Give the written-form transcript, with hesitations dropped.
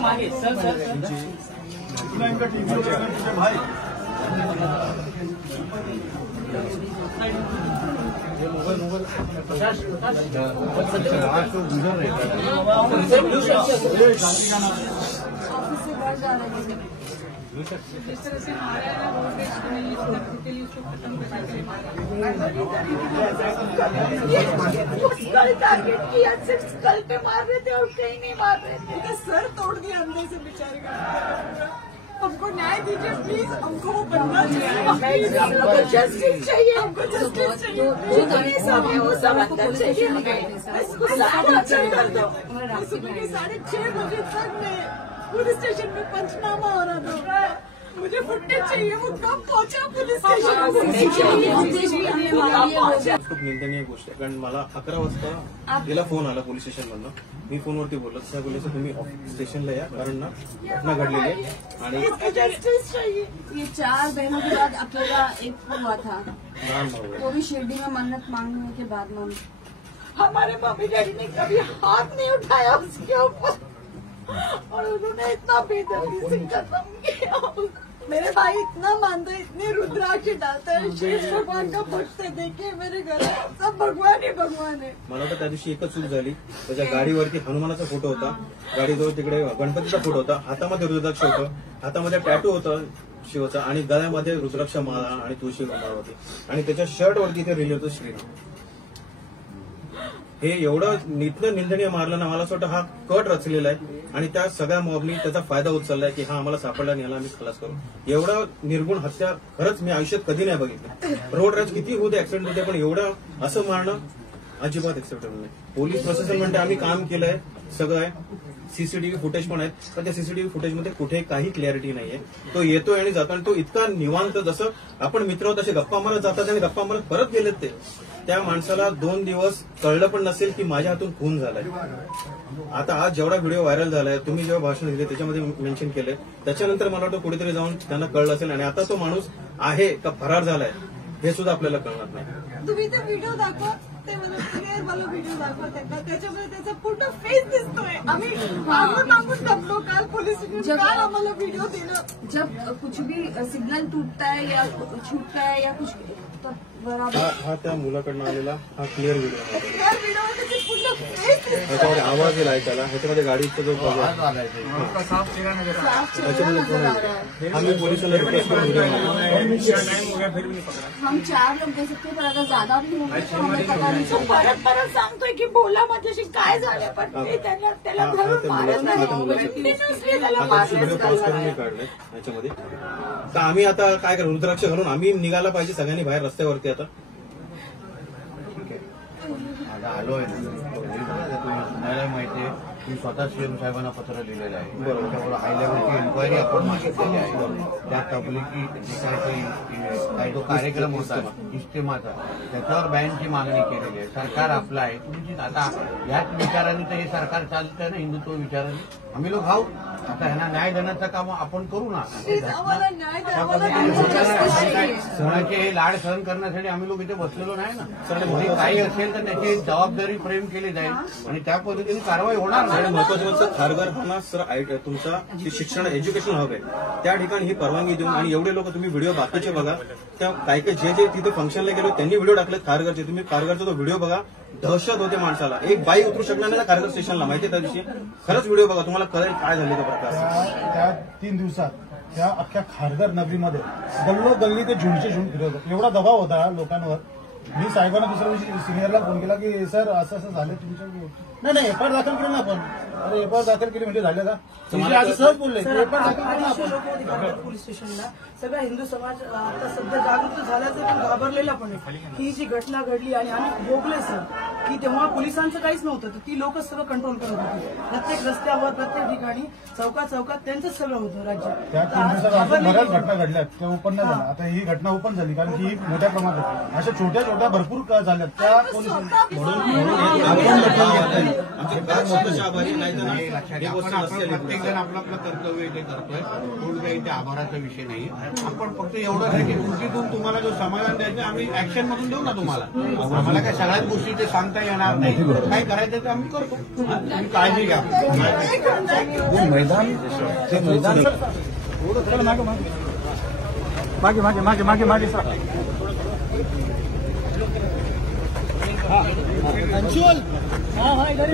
मागे sir sir भाई जिस तरह से मारा है रोड के लिए उसको खत्म टारगेट किया, सिर्फ स्कल पे मार रहे थे और कहीं नहीं मार रहे थे। सर तोड़ दिया अंदर से बेचारे का। हमको न्याय दीजिए प्लीज, हमको वो बंदा चाहिए, हमको जस्टिस चाहिए, हमको जस्टिस चाहिए। वो सब अंदर चाहिए, इसको कर दो। सुबह के 6:30 बजे तक मैं पुलिस स्टेशन में पंचनामा हो रहा था, मुझे फुटेज चाहिए। वो कब पहुंचा पुलिस स्टेशन? खूप निंदनीय गोष्ट आहे, कारण मला 11 वाजता गेला फोन आला पोलीस स्टेशन मधनं. मी फोनवरती बोललो, त्या बोलले तुम्ही स्टेशनला या, कारण ना घटना घडलेली आहे आणि ये 4 बहनों के बाद अकेला एक हुआ था, लहान भाऊ वो भी शिरडी में मन्नत मांगने के बाद में हमारे मम्मी डैडी ने कभी हाथ नहीं उठाया उसके ऊपर, और उन्होंने इतना बेदर्दी से खत्म किया। मेरे भाई इतना मानते, इतने रुद्राक्ष डालते हैं, शिव भगवान का पुष्ट देखे मेरे घर सब भगवान ही भगवान है। मला तर त्या दिवशी एकच चूक झाली, त्याच्या गाडीवरती हनुमानाचा फोटो होता, गाडीजवळ तिकडे गणपतीचा फोटो होता, हातामध्ये रुद्राक्ष होतं, हातामध्ये टॅटू होता शिवचा आणि गळ्यामध्ये रुद्राक्ष माळा आणि तुळशी माळा होती आणि त्याच्या शर्टवरती ते लिहिलं होतं श्रीराम. हे एवढं निंदनीय मारलं ना, मला असं वाटतं हा कट रचलेला आहे आणि त्या सगळ्या मॉबनी त्याचा फायदा उचललाय की हा आम्हाला सापडला आणि याला आम्ही खलास करू. एवढा निर्गुण हत्या खरंच मी आयुष्यात कधी नाही बघितलं. रोड रॅश किती होते, ऍक्सिडेंट होते, पण एवढं असं मारणं अजिबात एक्सेप्टेबल नाही. पोलीस प्रशासन म्हणते आम्ही काम केलंय, सगळं आहे, सीसीटीव्ही फुटेज पण आहेत, पण त्या सीसीटीव्ही फुटेजमध्ये कुठे काही क्लॅरिटी नाहीये. तो येतोय आणि जातो आणि तो इतका निवांत, जसं आपण मित्र तसे गप्पा मारत जातात आणि गप्पा मारत परत गेलेत ते. त्या माणसाला 2 दिवस कळलं पण नसेल की माझ्या हातून खून झालाय. आता आज जेवढा व्हिडिओ व्हायरल झालाय, तुम्ही जेव्हा भाषण दिले त्याच्यामध्ये मेन्शन केलंय, त्याच्यानंतर मला वाटतं कुठेतरी जाऊन त्यांना कळलं असेल आणि आता तो माणूस आहे का फरार झालाय हे सुद्धा आपल्याला कळणार नाही. तुम्ही ते व्हिडिओ दाखवा, ते मला क्लिअर मला व्हिडिओ दाखवा त्यांना, त्याच्यामध्ये त्याचा पूर्ण फेस दिसतोय. आम्ही मागून दबलो काल पोलीस स्टेशन, काल आम्हाला व्हिडिओ दिलं. जब कुछ भी सिग्नल टूटता है या छूटता है या कुछ हा त्या मुलाकडनं आलेला हा क्लिअर व्हिडिओ आहे. पूर्ण फेस ह्याच्यामध्ये आवाज येईल ऐकायला, ह्याच्यामध्ये गाडीचा जो आम्ही पोलिसांना रिक्वेस्ट करून हम 4 लोग दे सकते पर अगर ज्यादा भी होंगे तो हमें पता नहीं. तो परत सांगतोय की बोला माझ्याशी काय झालं, पण मी त्याला धरून मारत नाही, काढलंय ह्याच्यामध्ये. तर आम्ही आता काय करू, रुद्राक्ष घालून आम्ही निघायला पाहिजे सगळ्यांनी बाहेर रस्त्यावरती. आता आलोय तुम्हाला माहिती आहे, मी स्वतः सीएम साहेबांना पत्र लिहिलेलं आहे. त्याच्यावर हाय लेवलची इन्क्वायरी आपण मागितलेली आहे. त्या तबलिकी काही जो कार्यक्रम होता इस्तेमाचा, त्याच्यावर बॅनची मागणी केलेली आहे. सरकार आपलं आहे, तुमची आता याच विचाराने तर हे सरकार चालतं ना, हिंदुत्व विचाराने. आम्ही लोक आहोत, आता ह्यांना न्याय देण्याचं काम आपण करू ना. सणाचे हे लाड सहन करण्यासाठी आम्ही लोक इथे बसलेलो नाही ना. काही असेल तर त्याची जबाबदारी फ्रेम केली जाईल आणि त्या पद्धतीने कारवाई होणार नाही. महत्वाचं खारघर हा सर तुमचा शिक्षण एज्युकेशन हब आहे, त्या ठिकाणी ही परवानगी देऊन आणि एवढे लोक तुम्ही व्हिडिओ बाकीचे बघा, त्या काय जे तिथे फंक्शनला गेलो त्यांनी व्हिडिओ टाकले खारघरचे. तुम्ही खारघरचा तो व्हिडिओ बघा, दहशत होते माणसाला. एक बाई उतरू शकणार नाही खारघर स्टेशनला, माहिती त्या दिवशी. खरंच व्हिडिओ बघा, तुम्हाला कळेल काय झाले त्या प्रकार. त्या 3 दिवसात त्या अख्ख्या खारघर नगरीमध्ये गल्ली ते झुंडचे झुंड फिरत होते. एवढा दबाव होता लोकांवर. मी साहेबांना दुसऱ्या दिवशी सिनियरला फोन केला की सर असं असं झालं तुमच्या. नाही एफआयआर दाखल केली ना आपण. अरे एफआयआर दाखल केली म्हणजे झालं का, असं सहज बोलले. एफआयआर दाखल केली ना आपण पोलीस स्टेशनला. सगळा हिंदू समाज आता सध्या जागृत झाल्याचं पण घाबरलेला पण आहे. ही जी घटना घडली आणि आम्ही भोगले सर, की तेव्हा पोलिसांचं काहीच नव्हतं, तर ती लोकच सगळं कंट्रोल करत होती. प्रत्येक रस्त्यावर, प्रत्येक ठिकाणी, चौकात त्यांचंच सगळं होतं राज्य. त्या 3 दिवसात अशा बऱ्याच घटना घडल्यात, त्या ओपन नाही झाल्या. आता ही घटना ओपन झाली कारण की ही मोठ्या प्रमाणात अशा छोट्या छोट्या भरपूर झाल्यात त्या पोलिसांनी. प्रत्येक जण आपलं आपलं कर्तव्य इथे करतोय. कोण काही इथे आभाराचा विषय नाही. आपण फक्त एवढंच आहे की कृतीतून तुम्हाला जो समाधान द्यायचं आम्ही ऍक्शन मधून देऊ ना तुम्हाला. आम्हाला काय सगळ्याच गोष्टी ते सांगता येणार नाही. काय करायचं ते आम्ही करतो. तुम्ही काळजी घ्या. मागे सर. अंशुल हाँ इधर